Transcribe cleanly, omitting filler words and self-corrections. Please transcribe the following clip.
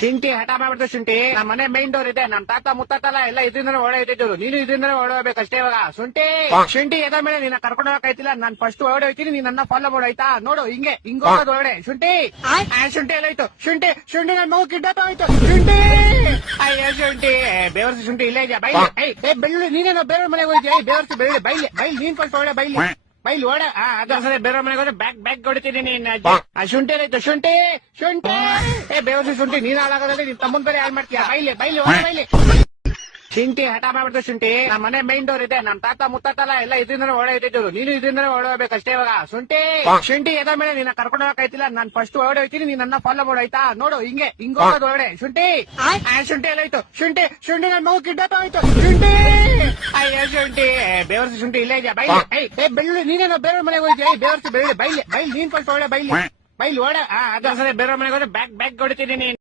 ಶುಂಠಿ ಹಠ ಮಾಡ್ಬಿಡ್ತು ಶುಂಠಿ. ನಮ್ಮ ಮನೆ ಮೈನ್ ಡೋರ್ ಇದೆ, ನಮ್ ತಾತ ಮುತ್ತಾತಲ್ಲ ಎಲ್ಲ ಇದರಿಂದನೇ ಓಡೋ ಇದ್ದಿದ್ರು. ನೀನು ಇದರಿಂದನೇ ಓಡೋಬೇಕಷ್ಟೇ ಇವಾಗ. ಶುಂಠಿ ಎದ ಮೇಲೆ ನಿನ್ನ ಕರ್ಕೊಂಡು ಹೋಗಕ್ಕಾಯ್ತಿಲ್ಲ. ನಾನ್ ಫಸ್ಟ್ ಓಡಿ ಹೋಯ್ತೀನಿ, ನೀನ್ ನನ್ನ ಫಾಲೋ ಮಾಡೋ ಆಯ್ತಾ. ನೋಡು ಹಿಂಗ್ ಹೋಗೋದು ಒಳಗಡೆ. ಶುಂಠಿ ಎಲ್ಲ ಹೋಯ್ತು. ಶುಂಠಿ ನನ್ ಮಗು ಕಿಡ್ನಾಪ್ ಆಯ್ತು. ಶುಂಠಿ ಅಯ್ಯೋ ಶುಂಠಿ ಬೇವರ್ಸಿ ಶುಂಠಿ ಇಲ್ಲೇ ಇದೆಯಾ ಬೈಲಿ. ಬೆಳ್ಳುಳ್ಳಿ ನೀನೇನೋ ಬೇರೆ ಮನೆಗೆ ಹೋಯ್ತೀಯ. ಬೇವರ್ಸಿ ಬೆಳ್ಳುಳ್ಳಿ ಬೈಲಿ ನೀನ್ ಫಸ್ಟ್ ಒಳ್ಳೆ ಬೈಲಿ ಓಡ. ಅದ್ರ ಸರಿ ಬೇರೆ ಮನೆಗೆ ಹೋದ್ರೆ ಬ್ಯಾಗ್ ಹೊಡಿತೀನಿ ನೀನ್. ಶುಂಠಿ ಏನಾಯ್ತು ಶುಂಠಿ ಬೇವರ್ಸಿ ಶುಂಠಿ ನೀನ್ ಹಾಳಾಗೋದ್ರಲ್ಲಿ ನಿನ್ ತಮ್ಮನ್ ಬೇರೆ ಹಾಳು ಮಾಡ್ತೀಯ. ಬೈಲಿ ಶುಂಠಿ ಹಠ ಮಾಡ್ಬಿಡ್ತು ಶುಂಠಿ. ನಮ್ಮ ಮನೆ ಮೈನ್ ಡೋರ್ ಇದೆ, ನಮ್ ತಾತ ಮುತ್ತಾತಲ್ಲ ಎಲ್ಲ ಇದರಿಂದನೇ ಓಡೋ ಇದ್ದಿದ್ರು. ನೀನು ಇದರಿಂದನೇ ಓಡೋಬೇಕಷ್ಟೇ ಇವಾಗ. ಶುಂಠಿ ಎದ ಮೇಲೆ ನಿನ್ನ ಕರ್ಕೊಂಡು ಹೋಗಕ್ಕಾಯ್ತಿಲ್ಲ. ನಾನ್ ಫಸ್ಟ್ ಓಡಿ ಹೋಯ್ತೀನಿ, ನೀನ್ ನನ್ನ ಫಾಲೋ ಮಾಡೋ ಆಯ್ತಾ. ನೋಡು ಹಿಂಗ್ ಹೋಗೋದು ಒಳಗಡೆ. ಶುಂಠಿ ಎಲ್ಲ ಹೋಯ್ತು. ಶುಂಠಿ ನನ್ ಮಗು ಕಿಡ್ನಾಪ್ ಆಯ್ತು. ಶುಂಠಿ ಅಯ್ಯೋ ಶುಂಠಿ ಬೇವರ್ಸಿ ಶುಂಠಿ ಇಲ್ಲೇ ಇದೆಯಾ ಬೈಲಿ. ಬೆಳ್ಳುಳ್ಳಿ ನೀನೇನೋ ಬೇರೆ ಮನೆಗೆ ಹೋಯ್ತೀಯ. ಬೇವರ್ಸಿ ಬೆಳ್ಳುಳ್ಳಿ ಬೈಲಿ ನೀನ್ ಫಸ್ಟ್ ಒಳ್ಳೆ ಬೈಲಿ ಓಡ. ಅದ್ರ ಸರಿ ಬೇರೆ ಮನೆಗೆ ಹೋದ್ರೆ ಬ್ಯಾಗ್ ಹೊಡಿತೀನಿ ನೀನ್.